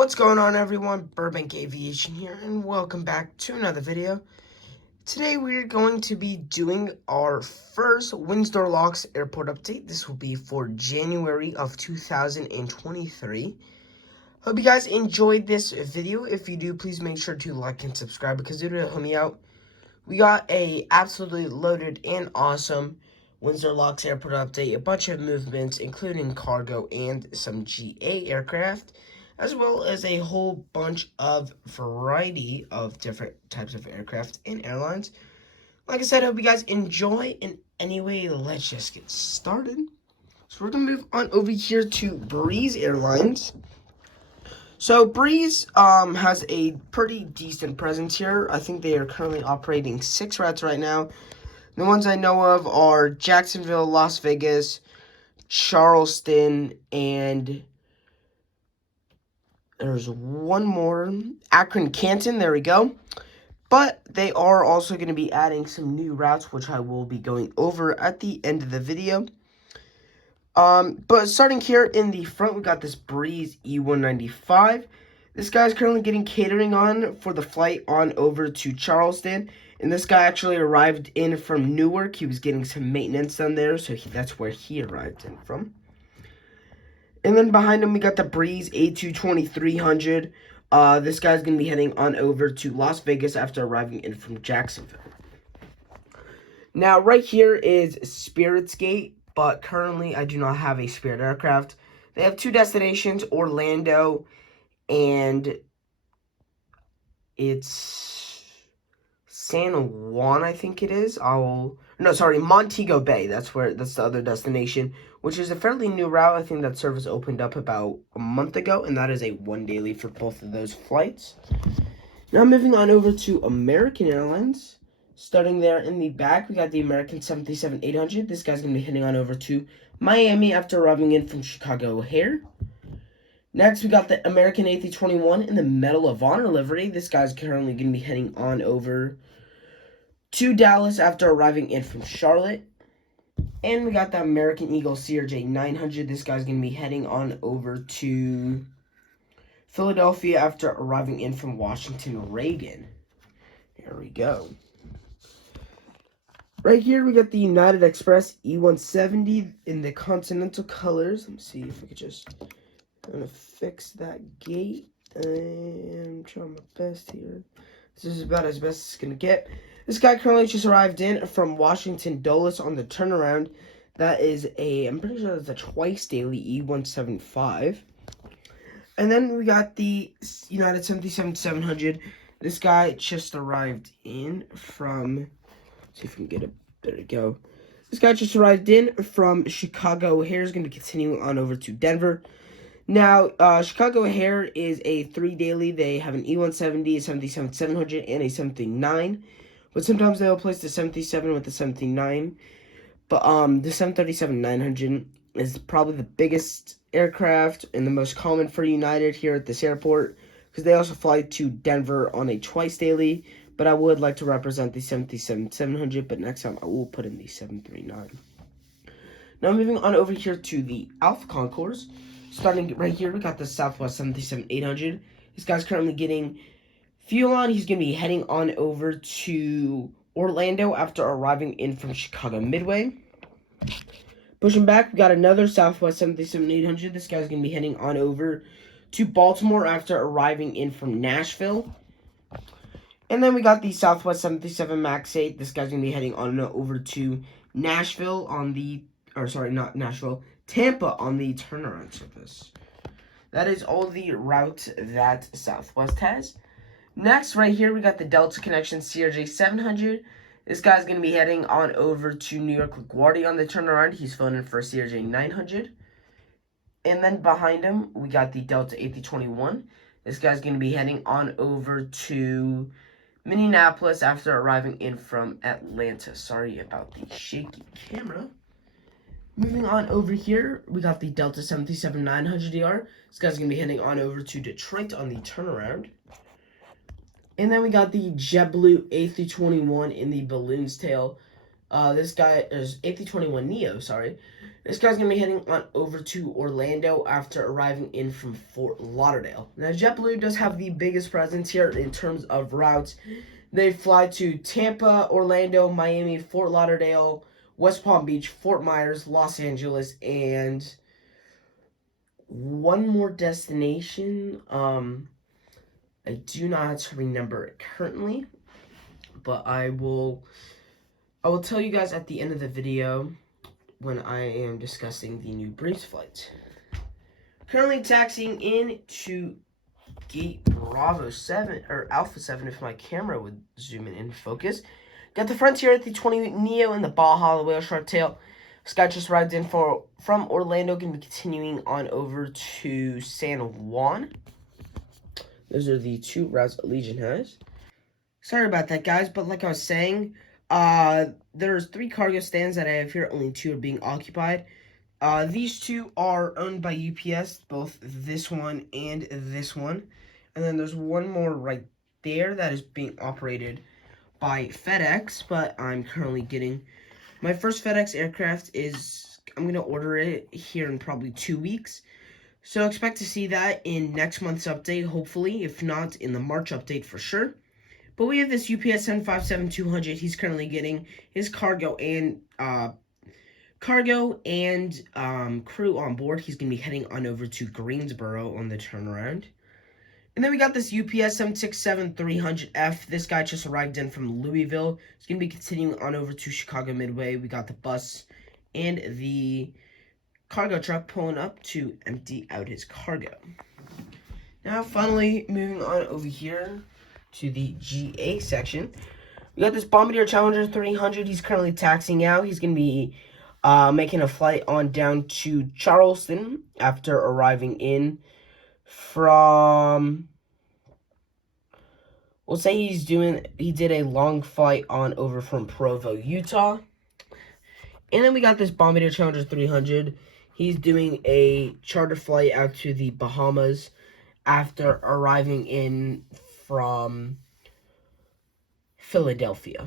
What's going on, everyone? Burbank Aviation here, and welcome back to another video. Today we're going to be doing our first Windsor Locks Airport update. This will be for January of 2023. Hope you guys enjoyed this video. If you do, please make sure to like and subscribe because it'll help me out. We got a absolutely loaded and awesome Windsor Locks Airport update, a bunch of movements, including cargo and some GA aircraft, as well as a whole bunch of variety of different types of aircraft and airlines. Like I said, I hope you guys enjoy, and anyway, let's just get started. So we're going to move on over here to Breeze Airlines. So Breeze has a pretty decent presence here. I think they are currently operating 6 routes right now. The ones I know of are Jacksonville, Las Vegas, Charleston, and there's one more, Akron, Canton. There we go. But they are also going to be adding some new routes, which I will be going over at the end of the video. But starting here in the front, we got this Breeze E195. This guy's currently getting catering on for the flight on over to Charleston. And this guy actually arrived in from Newark. He was getting some maintenance done there, so that's where he arrived in from. And then behind him, we got the Breeze A220-300. This guy's going to be heading on over to Las Vegas after arriving in from Jacksonville. Now, right here is Spirit's Gate, but currently I do not have a Spirit aircraft. They have 2 destinations, Orlando, and it's San Juan, I think it is. Montego Bay. That's the other destination, which is a fairly new route. I think that service opened up about a month ago, and that is a 1 daily for both of those flights. Now moving on over to American Airlines. Starting there in the back, we got the American 737-800. This guy's going to be heading on over to Miami after arriving in from Chicago O'Hare. Next, we got the American A321 in the Medal of Honor livery. This guy's currently going to be heading on over to Dallas after arriving in from Charlotte. And we got the American Eagle CRJ-900. This guy's going to be heading on over to Philadelphia after arriving in from Washington Reagan. There we go. Right here, we got the United Express E170 in the Continental colors. Let me see if I could just... I'm going to fix that gate. I'm trying my best here. This is about as best as it's going to get. This guy currently just arrived in from Washington Dulles on the turnaround. That is I'm pretty sure that's a twice daily E175. And then we got the United 737-700. This guy just arrived in from... see if we can get it. There we go. This guy just arrived in from Chicago O'Hare. Is going to continue on over to Denver. Now, Chicago O'Hare is a 3 daily. They have an E170, a 737-700, and a 739. But sometimes they'll place the 737 with the 739. But the 737-900 is probably the biggest aircraft and the most common for United here at this airport, because they also fly to Denver on a twice daily. But I would like to represent the 737-700, but next time I will put in the 739. Now moving on over here to the Alpha Concourse. Starting right here, we got the Southwest 737-800. This guy's currently getting fuel on. He's going to be heading on over to Orlando after arriving in from Chicago Midway. Pushing back, we got another Southwest 737-800. This guy's going to be heading on over to Baltimore after arriving in from Nashville. And then we got the Southwest 737 MAX 8. This guy's going to be heading on over to Nashville on the... not Nashville. Tampa on the turnaround service. That is all the route that Southwest has. Next, right here, we got the Delta Connection CRJ-700. This guy's going to be heading on over to New York LaGuardia on the turnaround. He's filling in for CRJ-900. And then behind him, we got the Delta A321. This guy's going to be heading on over to Minneapolis after arriving in from Atlanta. Sorry about the shaky camera. Moving on over here, we got the Delta 737-900ER. This guy's going to be heading on over to Detroit on the turnaround. And then we got the JetBlue A321 in the Balloon's Tail. This guy is A321neo, sorry. This guy's going to be heading on over to Orlando after arriving in from Fort Lauderdale. Now, JetBlue does have the biggest presence here in terms of routes. They fly to Tampa, Orlando, Miami, Fort Lauderdale, West Palm Beach, Fort Myers, Los Angeles, and one more destination. I do not remember it currently, but I will tell you guys at the end of the video when I am discussing the new Breeze flights. Currently taxiing in to Gate Bravo 7, or Alpha 7 if my camera would zoom in and focus. Got the Frontier at the 20 Neo and the Baja, the Whale Shark Tail. Sky just arrived in from Orlando, going to be continuing on over to San Juan. Those are the two routes Allegiant has. Sorry about that, guys, but like I was saying, there's 3 cargo stands that I have here. Only 2 are being occupied. These 2 are owned by UPS, both this one and this one. And then there's one more right there that is being operated by FedEx, but I'm currently getting my first FedEx aircraft I'm going to order it here in probably 2 weeks. So expect to see that in next month's update, hopefully, if not in the March update for sure. But we have this UPS 757-200. He's currently getting his cargo and crew on board. He's going to be heading on over to Greensboro on the turnaround. And then we got this UPS 767-300F. This guy just arrived in from Louisville. He's going to be continuing on over to Chicago Midway. We got the bus and the cargo truck pulling up to empty out his cargo. Now, finally, moving on over here to the GA section. We got this Bombardier Challenger 300. He's currently taxiing out. He's going to be making a flight on down to Charleston after arriving in from, we'll say he did a long flight on over from Provo, Utah. And then we got this Bombardier Challenger 300. He's doing a charter flight out to the Bahamas after arriving in from Philadelphia.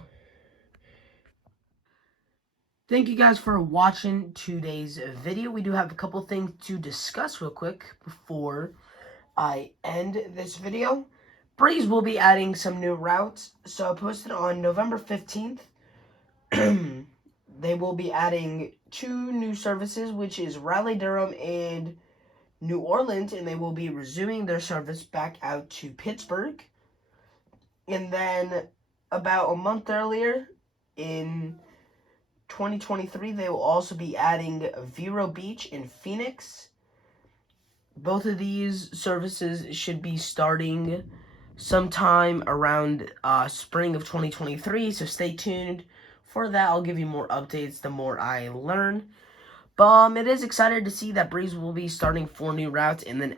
Thank you guys for watching today's video. We do have a couple things to discuss real quick before I end this video. Breeze will be adding some new routes. So I posted on November 15th. They will be adding 2 new services, which is Raleigh-Durham and New Orleans, and they will be resuming their service back out to Pittsburgh. And then about a month earlier, in 2023, they will also be adding Vero Beach in Phoenix. Both of these services should be starting sometime around spring of 2023, so stay tuned for that. I'll give you more updates the more I learn. But it is excited to see that Breeze will be starting 4 new routes and then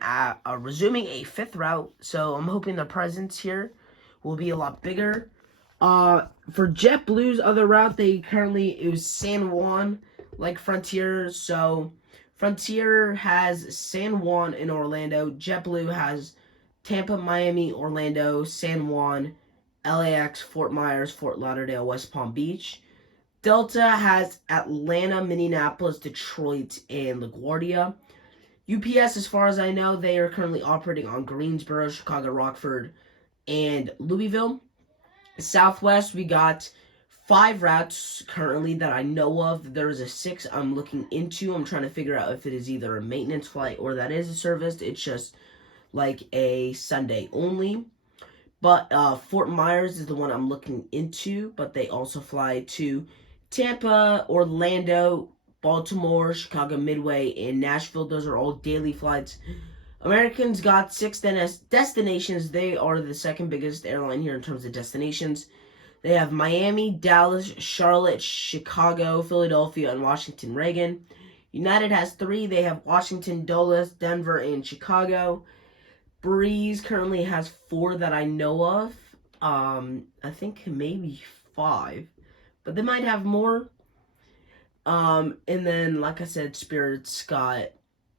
resuming a 5th route. So I'm hoping the presence here will be a lot bigger. For JetBlue's other route, it was San Juan, like Frontier. So Frontier has San Juan in Orlando. JetBlue has Tampa, Miami, Orlando, San Juan, LAX, Fort Myers, Fort Lauderdale, West Palm Beach. Delta has Atlanta, Minneapolis, Detroit, and LaGuardia. UPS, as far as I know, they are currently operating on Greensboro, Chicago, Rockford, and Louisville. Southwest, we got 5 routes currently that I know of. There is a 6 I'm looking into. I'm trying to figure out if it is either a maintenance flight or that is a service. It's just like a Sunday only. But Fort Myers is the one I'm looking into, but they also fly to Tampa, Orlando, Baltimore, Chicago Midway, and Nashville. Those are all daily flights. Americans got 6 destinations. They are the second biggest airline here in terms of destinations. They have Miami, Dallas, Charlotte, Chicago, Philadelphia, and Washington Reagan. United has 3. They have Washington, Dulles, Denver, and Chicago. Breeze currently has 4 that I know of. I think maybe 5. But they might have more. And then, like I said, Spirit's got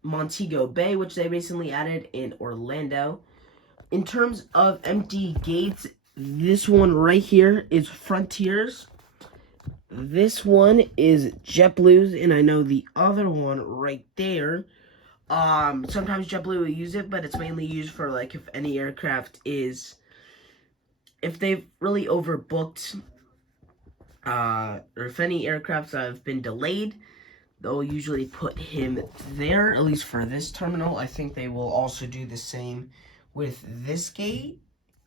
Montego Bay, which they recently added, in Orlando. In terms of empty gates, this one right here is Frontier's. this one is JetBlue's, and I know the other one right there. Sometimes JetBlue will use it, but it's mainly used for like if any aircraft is, if they've really overbooked, or if any aircrafts have been delayed, they'll usually put him there, at least for this terminal. I think they will also do the same with this gate,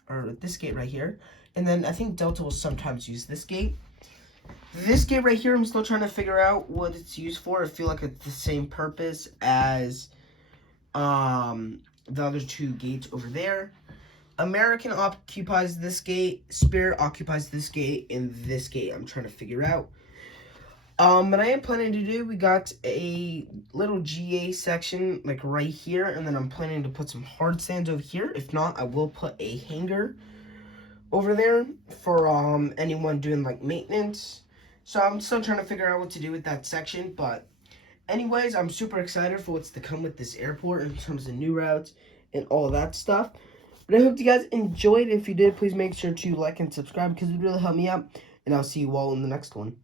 or this gate right here. And then I think Delta will sometimes use this gate. This gate right here, I'm still trying to figure out what it's used for. I feel like it's the same purpose as the other two gates over there. American occupies this gate, Spirit occupies this gate, and this gate I'm trying to figure out. What I am planning to do, we got a little GA section like right here, and then I'm planning to put some hard stands over here. If not, I will put a hanger over there for anyone doing like maintenance. So I'm still trying to figure out what to do with that section, but anyways, I'm super excited for what's to come with this airport in terms of new routes and all that stuff. But I hope you guys enjoyed. If you did, please make sure to like and subscribe because it would really help me out. And I'll see you all in the next one.